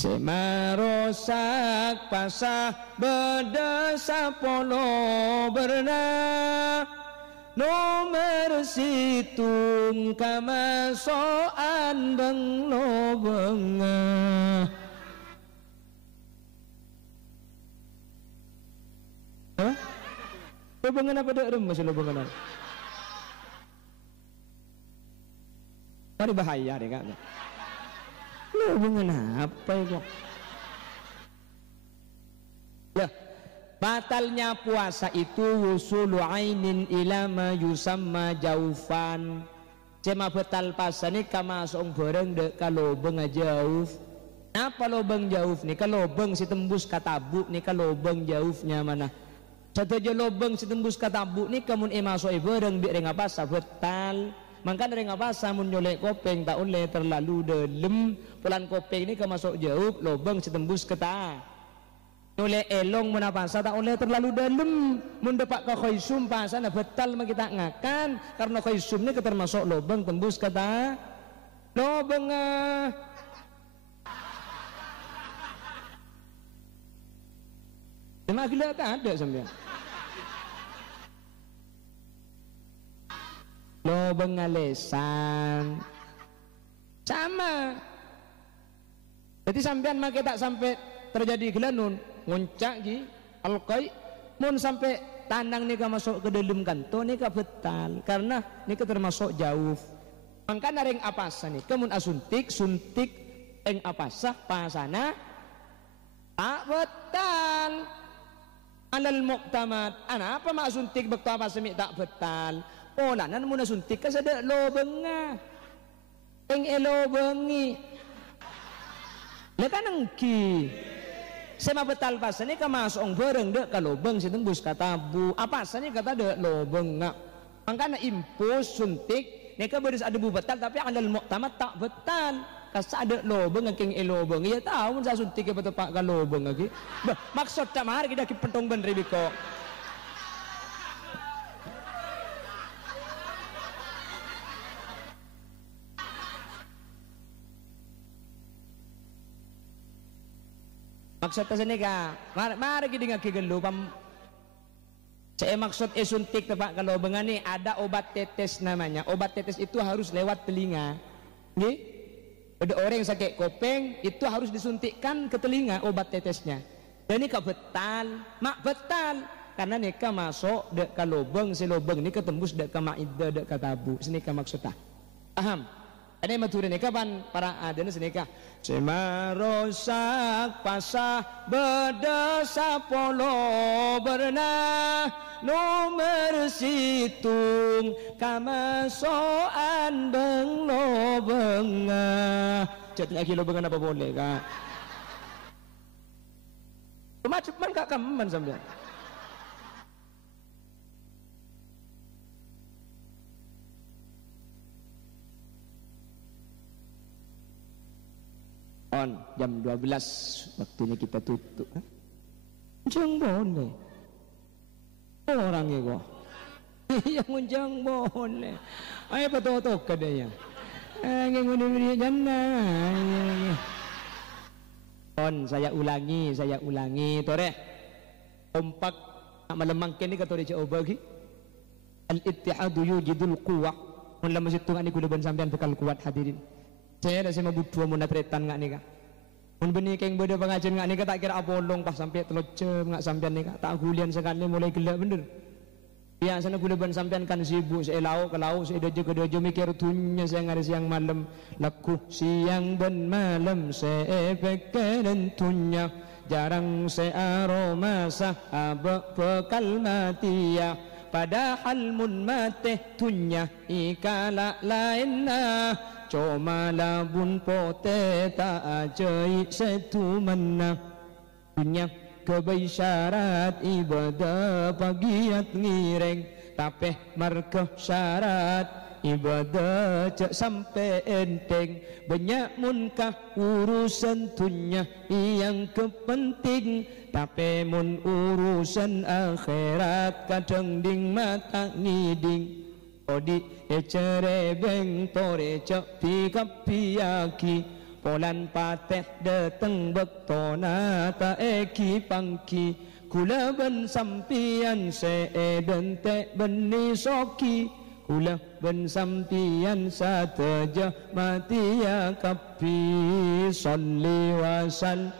Semarosak pasah bedasa polo bernah nomor situng kamasoan benglo bengah. Hah? Lobengan apa dak masih lobengan? Mari bahaya deh Kak. Lobengan apa itu? Ya, batalnya puasa itu wusulu ainin ila ma yusamma jaufan. Cema batal puasa ni kama song bareng dek kalau beng jauh. Apa lobeng jauh ni? Kalau lobeng si tembus katabuk ni kalau lobeng jauhnya mana? Satu je lobeng si tembus katabuk ni kamun masuk bareng bi reng apa sabetal. Maka dari ngapasa mun nyolek kopeng tak oleh terlalu dalam. Pulan kopeng ni ke masuk jauh lobeng si tembus keta. Nyolek elong mun apasa tak oleh terlalu dalam. Mun depak ke khaisum pasa na betal mah kita ngakan karena khaisum ni termasuk lobeng tembus keta. Lobeng Memang gila tak ada sampai. Lobeng ngalesan sama. Jadi sampean make tak sampai terjadi gelanun nguncak gi alqai mun sampai tandang nika masuk ke dalam kanto nika betal karena nika termasuk jauh. Mangka nareng apasa nih kemun asuntik suntik eng apasah pasana tak betal. Alal muqtamad ana apa mak suntik bekto apa semi tak betal. Olanan mun suntik ka sada lobenga. Eng elobengi. Lekan engki. Sema betal pasane ka masong bareng dek ka lobeng si tembus katabu. Apa asane kata dek lobenga. Mangkana impus suntik nika beris ada bu betal tapi alal muqtamad tak betal. Kasa ada lobeng ngking elobeng. Ya tahu mun sa suntik ka betepak ka lobeng lagi. Maksud ta mahar kita ki pentong ben ribiko. Maksud ta ka mari kita ngaki gelu pam. Saya maksud suntik tepak kalau bengani ada obat tetes namanya. Obat tetes itu harus lewat telinga. Nggih? Ada orang yang sakit kopeng itu harus disuntikkan ke telinga obat tetesnya. Dan ini betal, mak betal karena nika masuk dek ka lobeng si lobeng nika tembus dek ka maida dek ka tabu. Senika maksudnya. Paham? Ada yang maturin nika pan para adana senika. Semarosak pasah bedasa polo bernah nomor situng kamasoan beng lobengah. Jadi lagi lobengan apa boleh kak? Cuman kak kaman sambil. On jam 12 waktunya kita tutup. Jangan boleh. Orangnya kok. Yang unjang boleh. Ayo patotok kadanya. Ngene beri jannah. On saya ulangi tore. Kompak malemangken ni katore coba lagi. Al-ittihadu yujidul quwwah. Mun lama situng ani kudu ben sampean bekal kuat hadirin. Saya dah sama butuh mun natretan ngak nika. Mun benih keng beda pengajian ngak nika tak kira apolong pas sampai telocem ngak sampean nika tak gulian sekali mulai gelap bener. Biasanya kuda ban sampean kan sibuk saya lau ke lau saya dojo mikir tunya saya ngari siang malam laku siang dan malam saya pikirin tunya jarang saya aroma sahabat bekal mati ya padahal mun mate tunya ikala lainna cuma labun pote tak ajai setu mana punya kebai syarat ibadah pagiat ngireng tapi markah syarat ibadah cek sampai enteng banyak munkah urusan tunya yang kepenting tapi mun urusan akhirat kadang ding mata ngiding odi cerebeng tore cek pikap piaki polan pateh dateng bektona ta eki pangki kula ben sampian seeden te beni soki kula ben sampian sateja mati ya kapi salli wa sal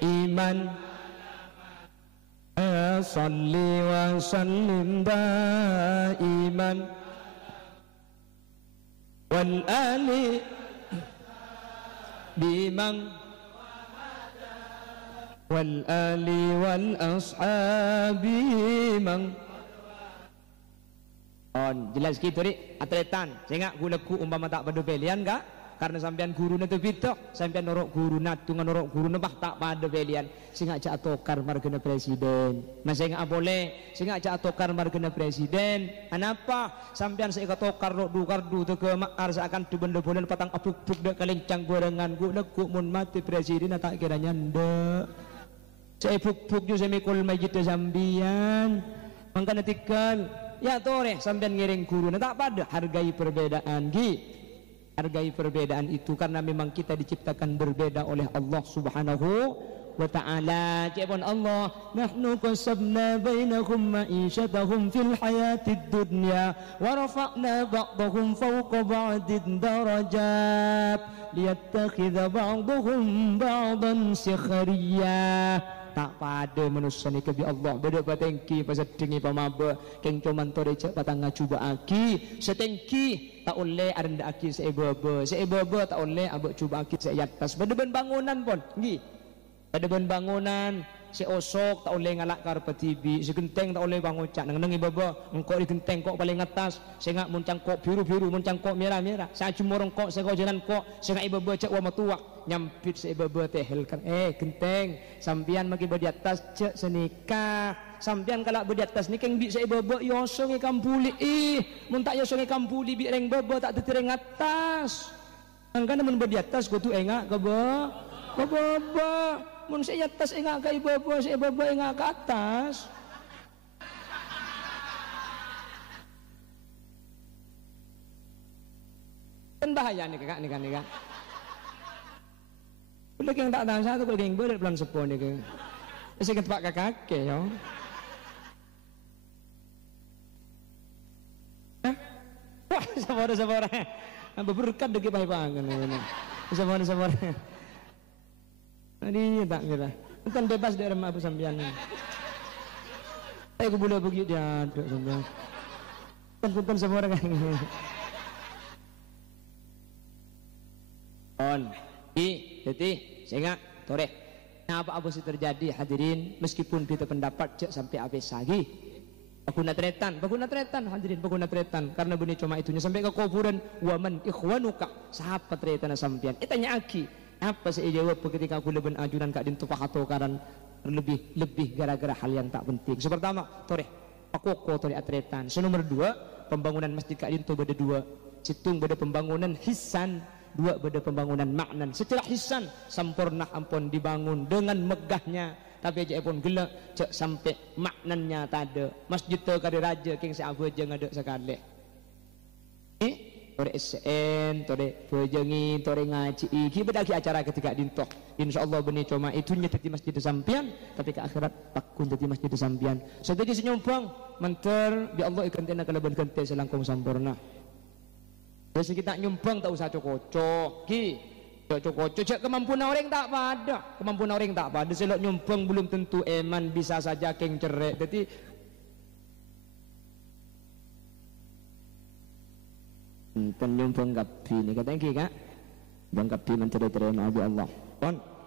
iman salli wa sallim iman wal ali bimang wal ali wal ashabi mang on jelas gitu ri atletan sehingga gulaku umpama tak pada pilihan kak karena sampean guru itu bitok sampean norok guru natungan norok guru nebah tak pada pilihan sehingga cak atokar margana presiden masih nggak boleh sehingga cak atokar margana presiden kenapa sampean saya atokar nok dukar du tu ke makar seakan tu benda boleh patang apuk-puk dek kalincang gorengan gulaku mun mati presiden tak kiranya ndak saya puk-puk ju saya mikul majid sambian mangkana tikal ya tore sampean ngiring guru tak pada hargai perbedaan hargai perbedaan itu karena memang kita diciptakan berbeda oleh Allah Subhanahu wa ta'ala. Jabon Allah nahnu qasabna bainahum ma'isyatahum fil hayatid dunya wa rafa'na ba'dahum fawqa ba'din darajat liyattakhidha ba'dahum ba'dan sikhariya. Tak pada manusia ni kebi Allah beda patengki pasal tinggi pamaba keng cuman tore cek patang ngacuba aki setengki tak oleh arenda aki seebaba tak oleh abak cuba aki seatas beda ben bangunan pun ngi beda ben bangunan si osok tak oleh ngalak karpet TV si genteng tak oleh bangucak nang ibaba engkau di genteng kok paling atas sehingga muncang kok biru-biru muncang kok merah-merah saya cuma orang kok saya jalan kok sehingga ibaba cek wa matuak nyampit si ibaba tehel kan genteng sampian maki di atas cek senikah sampian kalau di atas ni keng bi si ibaba yosong ikan puli mun tak yosong ikan puli bi reng baba tak tereng atas angkana mun di atas gua tu engak ke baba mun saya atas engak ke ibaba si ibaba engak ke atas kan bahaya nih kakak nih kan udah yang tak tahan satu kalau yang berat pelan sepon nih kan saya kan tempat kakak yo wah sabar berberkat degi pahit-pahit sabar ini tak kira bukan bebas dari rumah Abu Sambian aku boleh pergi dia ada sambian kan semua orang on jadi sehingga tore apa sih terjadi hadirin meskipun kita pendapat cek sampai habis lagi baguna tretan hadirin baguna tretan karena bunyi cuma itunya sampai ke kuburan waman ikhwanuka sahabat tretan sampian tanya aki apa saya jawab ketika aku leben ajunan kak dintu pahato karan lebih gara-gara hal yang tak penting pertama tore pakoko tore atretan nomor 2 pembangunan masjid kak dintu beda 2 situng beda pembangunan hisan 2 beda pembangunan maknan secara hisan sempurna ampun dibangun dengan megahnya tapi aja pun gelak cek sampai maknannya tak ada masjid tu kari raja king seabu aja ngada sekali tore SN tore bejengi tore ngaji iki bedagi acara ketika dintoh insyaallah benih cuma itunya jadi masjid sampian tapi ke akhirat takun jadi masjid sampian sedjadi senyumbang menter di Allah ikan tena kalaban kente selangkung sempurna jadi kita nyumbang tak usah cocok cek kemampuan orang tak pada selok nyumbang belum tentu eman bisa saja keng cerek jadi penyumbang kapi ini katanya kak bang kapi menteri-menteri Nabi Allah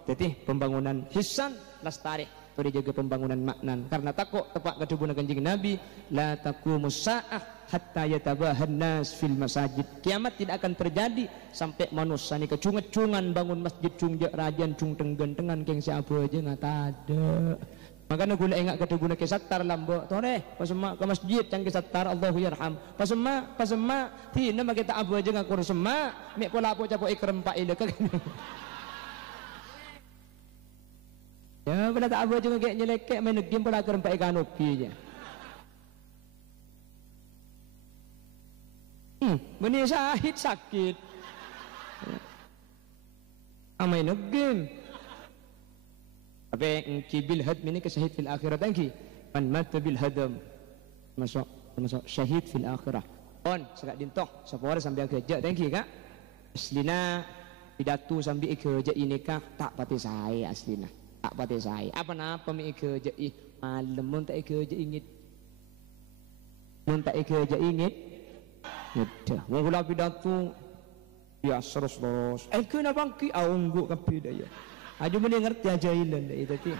jadi pembangunan hisan lestari atau dijaga pembangunan maknan karena takut tepat ketubuhan kanjeng Nabi la taqumus sa'ah hatta yatabahan nas fil masajid. Kiamat tidak akan terjadi sampai manusia ni kecungan-cungan bangun masjid cungjak rajan cung tenggen-tengan keng siapa aja nggak ada. Makanya gula ingat ketubuhan ke sattar lambok tore pasema ke masjid yang ke sattar Allahu yarham pasema tina mak kita abu aja ngakur sema mek pola apa capo ikrem pak ile kan. Ya pada tak apa juga kayak nyelekek main game pada kerem pakai kanopi aja. Benih syahid sakit. Main game. Tapi bil hadm ini ke syahid fil akhirat lagi. Man mata bil hadam masuk syahid fil akhirah. On sekat dintoh sapora sambil kerja thank you kak. Aslina pidato sambil kerja ini kah tak pati saya aslina. Tak pati saya apa mi kerja malam mun tak kerja ingit yaudah mau gula pidato ya terus kena bangki aunggu kapi daya aja mending ngerti aja ilan dah itu ti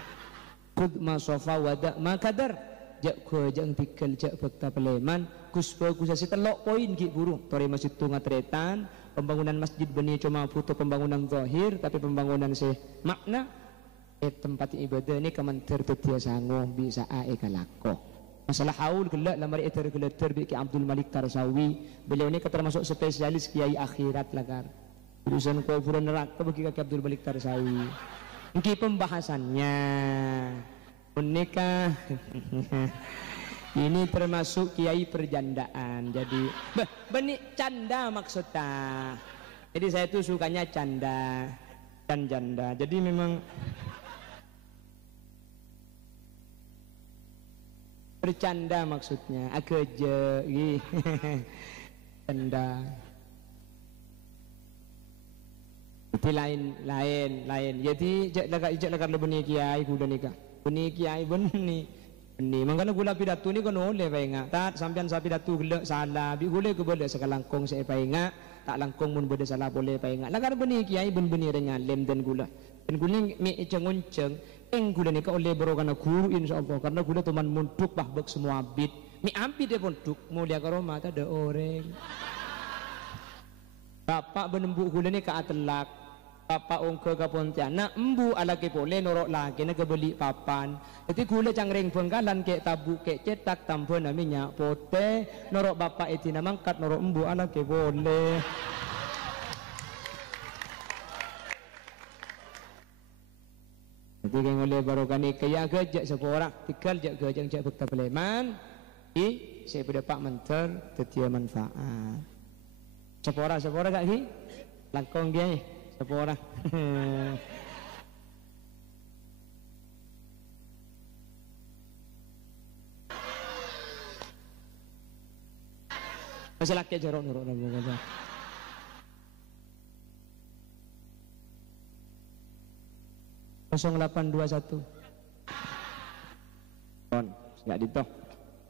kud masofa wada makadar jak ko jang tikal jak fakta peleman kuspa kusasi telok poin ki burung tori masjid tu ngatretan pembangunan masjid benih cuma foto pembangunan zahir tapi pembangunan makna tempat ibadah ni kementer tetia sangguh bisa kalako masalah haul gelak lamar gelak bi ki Abdul Malik Tarsawi beliau ni termasuk spesialis kiai akhirat lakar urusan kubur neraka bagi kaki Abdul Malik Tarsawi ini pembahasannya menikah ini termasuk kiai perjandaan jadi benih canda maksudnya jadi saya tuh sukanya canda dan janda jadi memang bercanda maksudnya aja canda itu lain jadi ijak lakar lebih kiai kuda nikah beni kiai beni makanya gula pidato ni kan oleh painga tak sampean sapi pidato gelak salah bi gule ke boleh sekalangkong saya painga tak langkong mun boleh salah boleh painga lakar beni kiai beni renya lem dan gula mi cengunceng gula ni ka oleh berokana guru insyaallah karena gula teman munduk bahbek semua bid mi ampi dia punduk mulia ka Roma ada orang bapak benembuk gula ni ka atelak bapak ongke ka Pontianak embu alaki pole norok lagi na kebeli papan jadi gula cangring bengkalan ke tabu ke cetak tampon namanya pote norok bapak itu namangkat norok embu alaki boleh jadi yang oleh barokani kaya gajak seorang tikal jak gajak jak fakta peleman saya berdapat mentor tetia manfaat sepora kak hi langkong dia sepora masih laki jorok nurut nabi 0821 nggak ditoh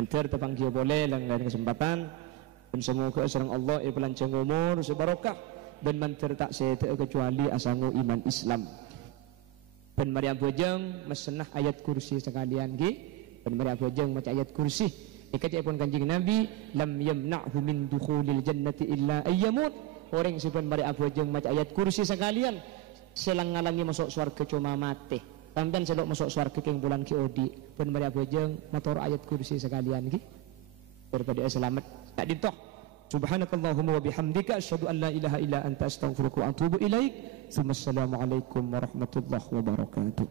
antar tepang dia boleh langgar kesempatan dan semoga serang Allah pelancong umur sebarokah dan mantar tak saya kecuali asangu iman Islam dan mari abojeng mesenah ayat kursi sekalian gi dan mari abojeng maca ayat kursi dikaji pun kanjeng Nabi lam yamna'hu min dukhulil jannati illa ayyamut orang sipan mari abojeng maca ayat kursi sekalian selang-ngalangi masuk surga cuma mati sampean selok masuk surga keng bulan ki odi pun mari abojeng motor ayat kursi sekalian ki daripada selamat tak ditoh subhanakallahumma wa bihamdika asyhadu an la ilaha illa anta astaghfiruka wa atubu ilaik. Assalamualaikum warahmatullahi wabarakatuh.